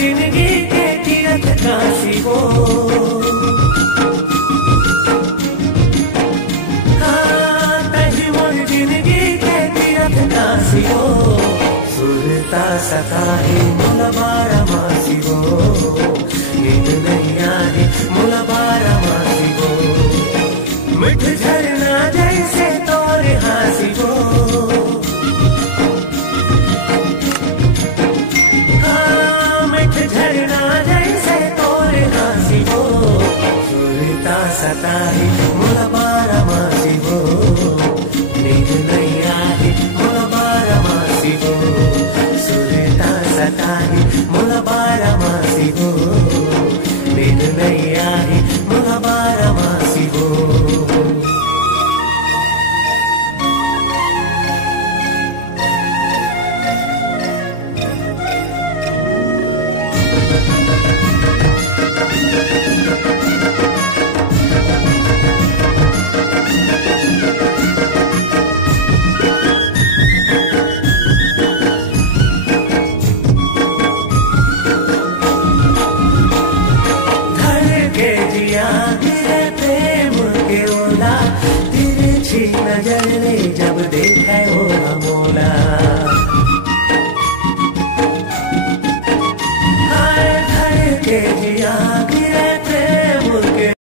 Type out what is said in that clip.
जिंदगी के तीरथ काशी हो, हाँ तही मोर जिंदगी के तीरथ काशी हो। सुरता सताए मुला बारा मासी हो, नींद नहीं आए मुला बारा मासी हो। मिठ झरना जैसे तोरे हासी हो, हाँ मिठ झरना जैसे तोरे हासी हो। सुरता सताए मुला बारा मासी हो, नींद नहीं आए मुला बारा मासी हो। सुरता सताए मुला